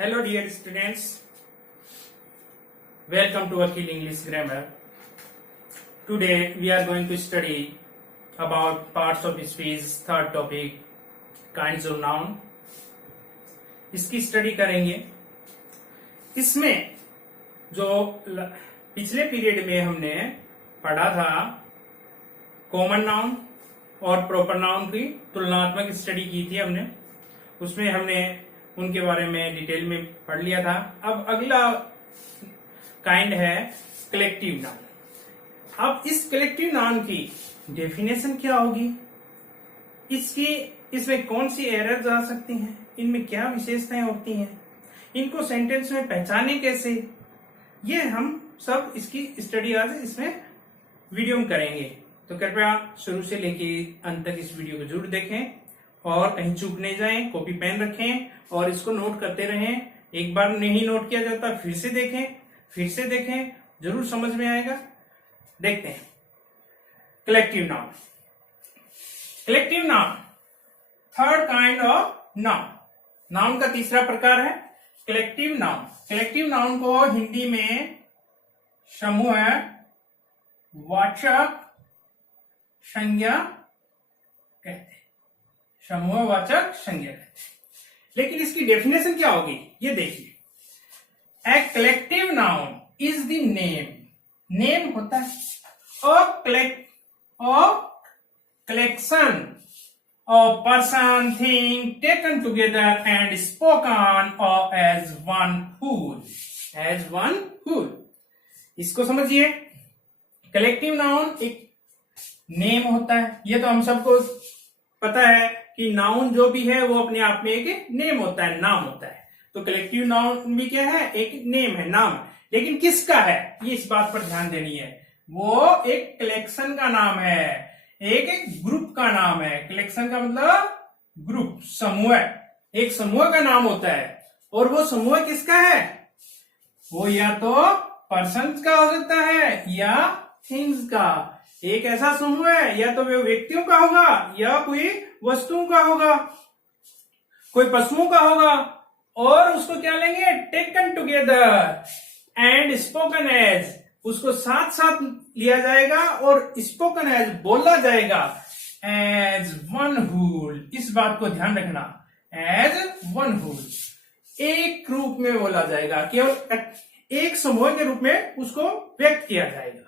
Hello dear students, welcome to Akil English Grammar. Today we are going to study about parts of speech, third topic, kinds of noun. इसकी study करेंगे. इसमें जो पिछले period में हमने पढ़ा था कॉमन नाउन और प्रॉपर नाउन की तुलनात्मक स्टडी की थी हमने, उसमें हमने उनके बारे में डिटेल में पढ़ लिया था. अब अगला काइंड है कलेक्टिव नाउन. अब इस कलेक्टिव नाउन की डेफिनेशन क्या होगी, इसमें कौन सी एरर्स आ सकती हैं, इनमें क्या विशेषताएं होती हैं, इनको सेंटेंस में पहचाने कैसे, ये हम सब इसकी स्टडी आज इसमें वीडियो में करेंगे. तो कृपया शुरू से लेके अंत तक इस वीडियो को जरूर देखें और कहीं चूक नहीं जाएं. कॉपी पेन रखें और इसको नोट करते रहें. एक बार नहीं नोट किया जाता फिर से देखें, जरूर समझ में आएगा. देखते हैं collective noun. Collective noun third kind of noun. Noun का तीसरा प्रकार है कलेक्टिव नाउन. कलेक्टिव नाउन को हिंदी में समूह वाचक संज्ञा कहते हैं. समूहवाचक संज्ञा कहते हैं. लेकिन इसकी डेफिनेशन क्या होगी ये देखिए. A collective noun is the name. Name होता है collection of person, thing taken together and spoken of as one whole. As one whole. इसको समझिए. कलेक्टिव नाउन एक नेम होता है. ये तो हम सबको पता है कि नाउन जो भी है वो अपने आप में एक नेम होता है, नाम होता है. तो कलेक्टिव नाउन भी क्या है, एक नेम है, नाम. लेकिन किसका है ये इस बात पर ध्यान देनी है. वो एक कलेक्शन का नाम है, एक ग्रुप का नाम है. कलेक्शन का मतलब ग्रुप, समूह. एक समूह का नाम होता है. और वो समूह किसका है, वो या तो पर्सन का हो सकता है या थिंग्स का. एक ऐसा समूह है या तो वो व्यक्तियों का होगा या कोई वस्तुओं का होगा, कोई पशुओं का होगा. और उसको क्या लेंगे, taken together and spoken as. उसको साथ साथ लिया जाएगा और स्पोकन एज बोला जाएगा एज वन होल. इस बात को ध्यान रखना, एज वन होल. एक रूप में बोला जाएगा, केवल एक समूह के रूप में उसको व्यक्त किया जाएगा.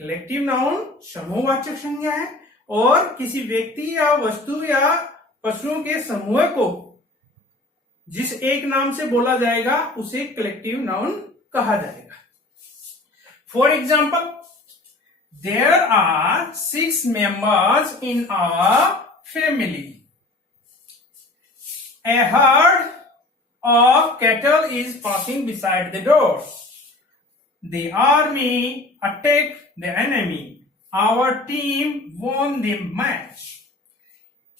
कलेक्टिव नाउन समूहवाचक संज्ञा है और किसी व्यक्ति या वस्तु या पशुओं के समूह को जिस एक नाम से बोला जाएगा उसे कलेक्टिव नाउन कहा जाएगा. For example, there are 6 members in our family. A herd of cattle is passing beside the door. The army attacked the enemy. Our team won the match.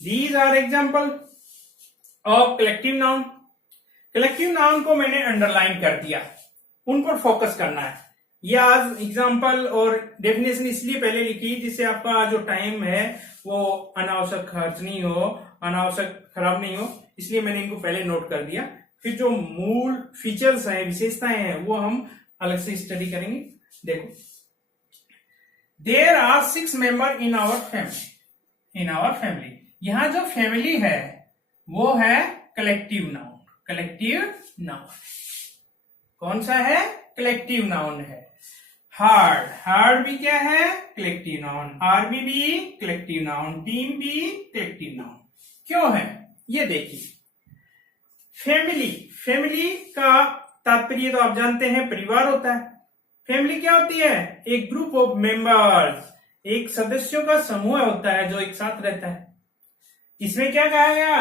These are examples of collective noun. Collective noun को मैंने underline कर दिया, उन पर focus करना है. ये आज एग्जाम्पल और डेफिनेशन इसलिए पहले लिखी जिससे आपका जो टाइम है वो अनावश्यक खर्च नहीं हो, अनावश्यक खराब नहीं हो, इसलिए मैंने इनको पहले नोट कर दिया. फिर जो मूल फीचर्स हैं, विशेषताएं हैं, वो हम अलग से स्टडी करेंगे. देखो, there are 6 members in our family. In our family, यहां जो फैमिली है वो है कलेक्टिव नाउन. कलेक्टिव नाउन कौन सा है, कलेक्टिव नाउन है. हार्ड भी क्या है, कलेक्टिव नाउन. आर्मी भी कलेक्टिव नाउन. टीम भी कलेक्टिव नाउन. क्यों है ये देखिए. फैमिली का तात्पर्य तो आप जानते हैं, परिवार होता है. फैमिली क्या होती है, एक ग्रुप ऑफ मेंबर्स, एक सदस्यों का समूह होता है जो एक साथ रहता है. इसमें क्या कहा गया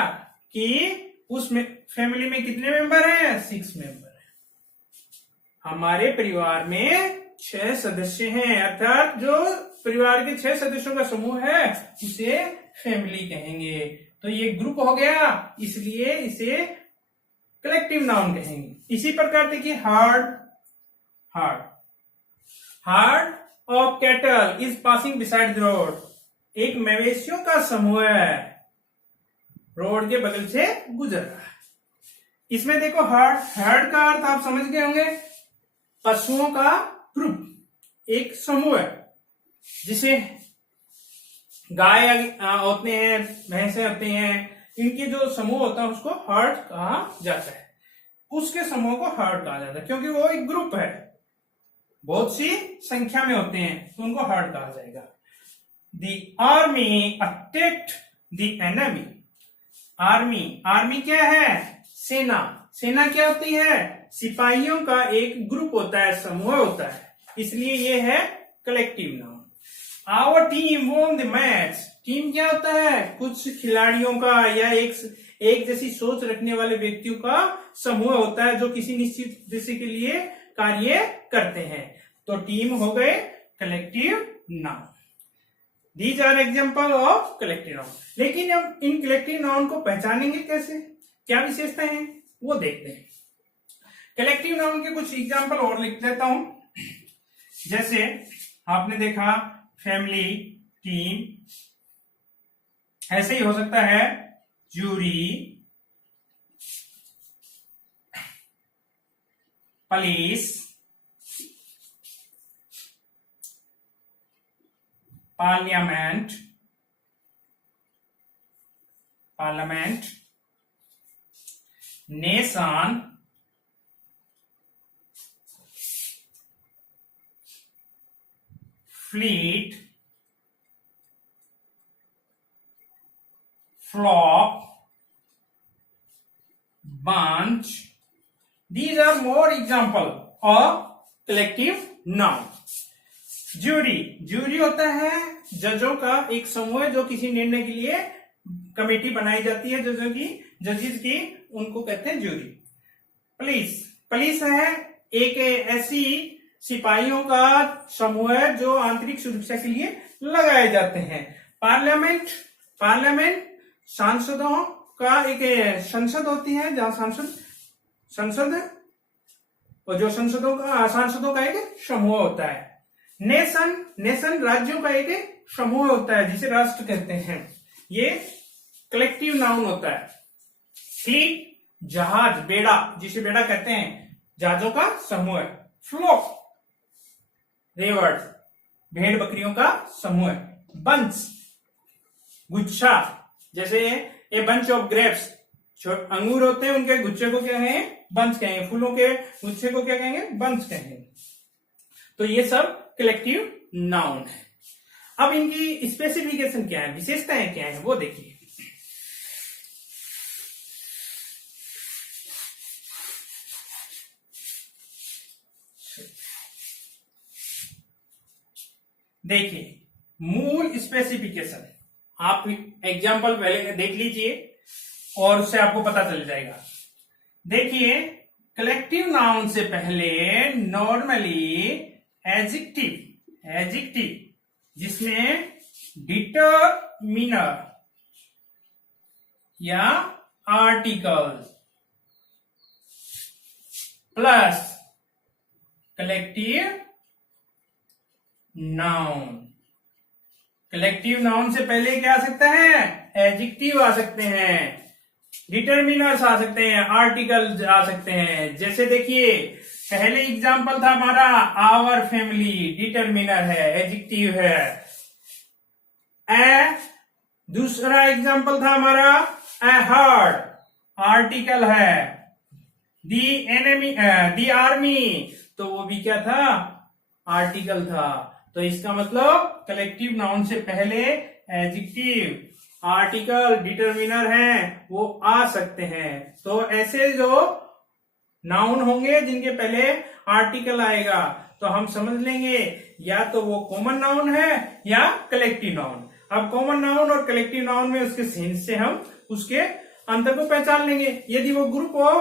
कि उस फैमिली में कितने मेंबर हैं, 6 मेंबर हैं. हमारे परिवार में 6 सदस्य हैं, अर्थात जो परिवार के 6 सदस्यों का समूह है उसे फैमिली कहेंगे. तो ये ग्रुप हो गया, इसलिए इसे कलेक्टिव नाउन कहेंगे. इसी प्रकार देखिए, hard of cattle is passing beside the road. एक मवेशियों का समूह है, रोड के बगल से गुजर रहा है. इसमें देखो हर्ड, हर्ड का अर्थ आप समझ गए होंगे, पशुओं का ग्रुप, एक समूह है, जिसे गाय होते हैं, भैंसे होते हैं, इनके जो समूह होता है उसको हर्ड कहा जाता है। उसके समूह को हर्ड कहा जाता है क्योंकि वो एक ग्रुप है, बहुत सी संख्या में होते हैं, तो उनको हर्ड कहा जाएगा। The army attacked the enemy. Army, army क्या है? सेना। सेना क्या होती है? सिपाहियों का एक ग्रुप होता है, समूह होता है, इसलिए ये है collective noun. Our team won the match. Team क्या होता है? कुछ खिलाड़ियों का या एक जैसी सोच रखने वाले व्यक्तियों का समूह होता है जो किसी निश्चित उद्देश्य के लिए कार्य करते हैं, तो टीम हो गए collective noun. These are example of collective noun. लेकिन अब इन कलेक्टिव नाउन को पहचानेंगे कैसे, क्या विशेषताएं हैं, वो देखते हैं। कलेक्टिव नाउन के कुछ एग्जाम्पल और लिख देता हूं। जैसे आपने देखा फैमिली, टीम, ऐसे ही हो सकता है jury, police, parliament, nation, fleet, flock, bunch. These are more example of collective noun. Jury, jury होता है जजों का एक समूह जो किसी निर्णय के लिए कमेटी बनाई जाती है, जजेस की, उनको कहते हैं जूरी। पुलिस, पुलिस है एक ऐसी सिपाहियों का समूह है जो आंतरिक सुरक्षा के लिए लगाए जाते हैं। पार्लियामेंट, पार्लियामेंट सांसदों का एक संसद होती है, जहां संसद और जो सांसदों का एक समूह होता है। नेशन, नेशन राज्यों का एक समूह होता है जिसे राष्ट्र कहते हैं, ये कलेक्टिव नाउन होता है। फ्लीट, जहाज, बेड़ा, जिसे बेड़ा कहते हैं, जहाजों का समूह है। फ्लॉक, रेवर्ड, भेड़ बकरियों का समूह है। बंच, गुच्छा, जैसे ए बंच ऑफ ग्रेप्स, अंगूर होते हैं, उनके गुच्छे को क्या कहेंगे? बंच कहेंगे। फूलों के गुच्छे को क्या कहेंगे? बंच कहेंगे। तो ये सब कलेक्टिव नाउन है। अब इनकी स्पेसिफिकेशन क्या है, विशेषताएं क्या है, वो देखिए। देखिए मूल स्पेसिफिकेशन, आप एग्जाम्पल पहले देख लीजिए और उससे आपको पता चल जाएगा। देखिए कलेक्टिव नाउन से पहले नॉर्मली एडजेक्टिव, एडजेक्टिव जिसमें डिटरमिनर या article plus collective noun. Collective noun से पहले क्या आ सकता है? एडजेक्टिव आ सकते हैं, डिटरमिनर्स आ सकते हैं, आर्टिकल आ सकते हैं। जैसे देखिए पहले एग्जांपल था हमारा आवर फैमिली, डिटरमिनर है, एडजेक्टिव है। दूसरा एग्जांपल था हमारा ए हर्ड, आर्टिकल है। दी एनिमी, दी आर्मी, तो वो भी क्या था? आर्टिकल था। तो इसका मतलब कलेक्टिव नाउन से पहले एडजेक्टिव, आर्टिकल, डिटरमिनर हैं, वो आ सकते हैं। तो ऐसे जो नाउन होंगे जिनके पहले आर्टिकल आएगा, तो हम समझ लेंगे या तो वो कॉमन नाउन है या कलेक्टिव नाउन। अब कॉमन नाउन और कलेक्टिव नाउन में उसके सेंस से हम उसके अंतर को पहचान लेंगे। यदि वो ग्रुप हो,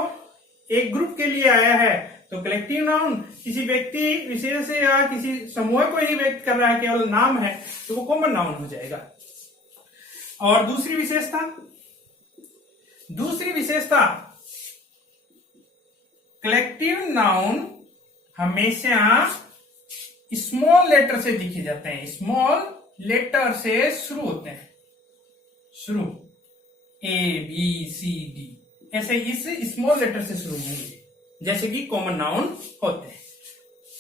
एक ग्रुप के लिए आया है, तो कलेक्टिव नाउन किसी व्यक्ति विशेष या किसी समूह को ही व्यक्त कर रहा है, केवल नाम है, तो वो कॉमन नाउन हो जाएगा। और दूसरी विशेषता कलेक्टिव नाउन हमेशा स्मॉल लेटर से लिखे जाते हैं, स्मॉल लेटर से शुरू होते हैं, शुरू A B C D, ऐसे इस स्मॉल लेटर से शुरू होंगे, जैसे कि कॉमन नाउन होते हैं।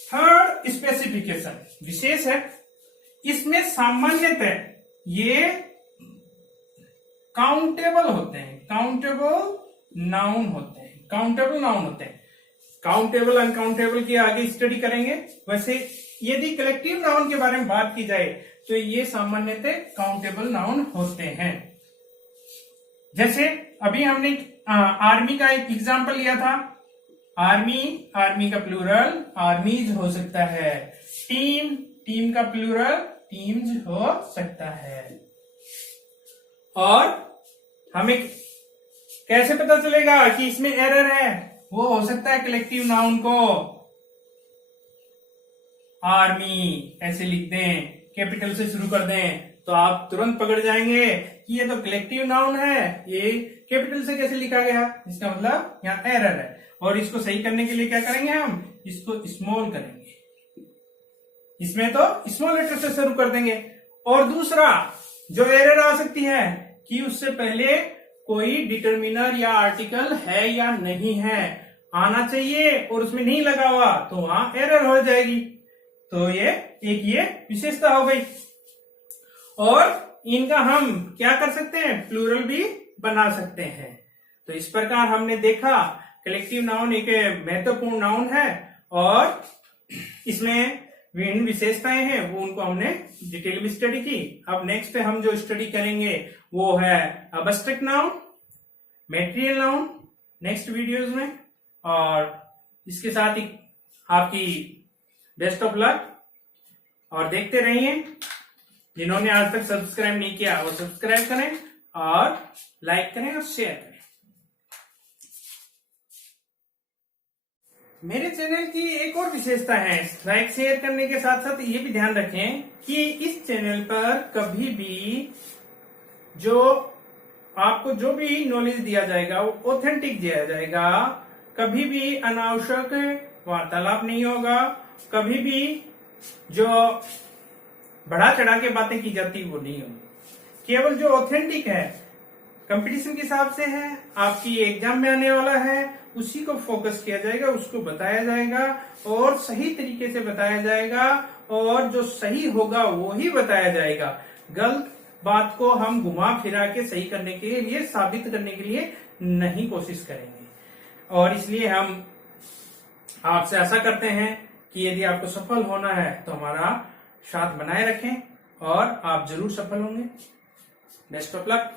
थर्ड स्पेसिफिकेशन, विशेष है, इसमें सामान्यतः ये काउंटेबल होते हैं, काउंटेबल नाउन होते हैं, काउंटेबल नाउन होते हैं। काउंटेबल अनकाउंटेबल की आगे स्टडी करेंगे। वैसे यदि कलेक्टिव नाउन के बारे में बात की जाए तो ये सामान्यतः काउंटेबल नाउन होते हैं। जैसे अभी हमने आर्मी का एक एग्जांपल लिया था, आर्मी, आर्मी का प्लूरल आर्मीज हो सकता है। टीम, टीम का प्लूरल टीम्स हो सकता है। और हमें कैसे पता चलेगा कि इसमें एरर है? वो हो सकता है कलेक्टिव नाउन को आर्मी ऐसे लिख दें, कैपिटल से शुरू कर दें, तो आप तुरंत पकड़ जाएंगे कि ये तो कलेक्टिव नाउन है, ये कैपिटल से कैसे लिखा गया, इसका मतलब यहाँ एरर है। और इसको सही करने के लिए क्या करेंगे, हम इसको स्मॉल करेंगे, इसमें तो स्मॉल लेटर से शुरू कर देंगे। और दूसरा जो एरर आ सकती है कि उससे पहले कोई डिटर्मिनर या आर्टिकल है या नहीं है, आना चाहिए और उसमें नहीं लगा हुआ, तो वहां एरर हो जाएगी। तो ये विशेषता हो गई। और इनका हम क्या कर सकते हैं, प्लूरल भी बना सकते हैं। तो इस प्रकार हमने देखा कलेक्टिव नाउन एक महत्वपूर्ण नाउन है और इसमें विभिन्न विशेषताएं हैं, वो उनको हमने डिटेल में स्टडी की। अब नेक्स्ट हम जो स्टडी करेंगे वो है abstract noun, material noun next videos में। और इसके साथ ही आपकी बेस्ट ऑफ लक, और देखते रहिए। जिन्होंने आज तक सब्सक्राइब नहीं किया वो सब्सक्राइब करें और लाइक करें और शेयर करें। मेरे चैनल की एक और विशेषता है, लाइक शेयर करने के साथ साथ ये भी ध्यान रखें कि इस चैनल पर कभी भी जो आपको जो भी नॉलेज दिया जाएगा वो ऑथेंटिक दिया जाएगा, कभी भी अनावश्यक वार्तालाप नहीं होगा, कभी भी जो बढ़ा चढ़ा के बातें की जाती वो नहीं होगी। केवल जो ऑथेंटिक है, कंपटीशन के हिसाब से है, आपकी एग्जाम में आने वाला है, उसी को फोकस किया जाएगा, उसको बताया जाएगा और सही तरीके से बताया जाएगा, और जो सही होगा वो ही बताया जाएगा। गलत बात को हम घुमा फिरा के सही करने के लिए, साबित करने के लिए नहीं कोशिश करेंगे। और इसलिए हम आपसे आशा करते हैं कि यदि आपको सफल होना है तो हमारा साथ बनाए रखें और आप जरूर सफल होंगे। Best of luck.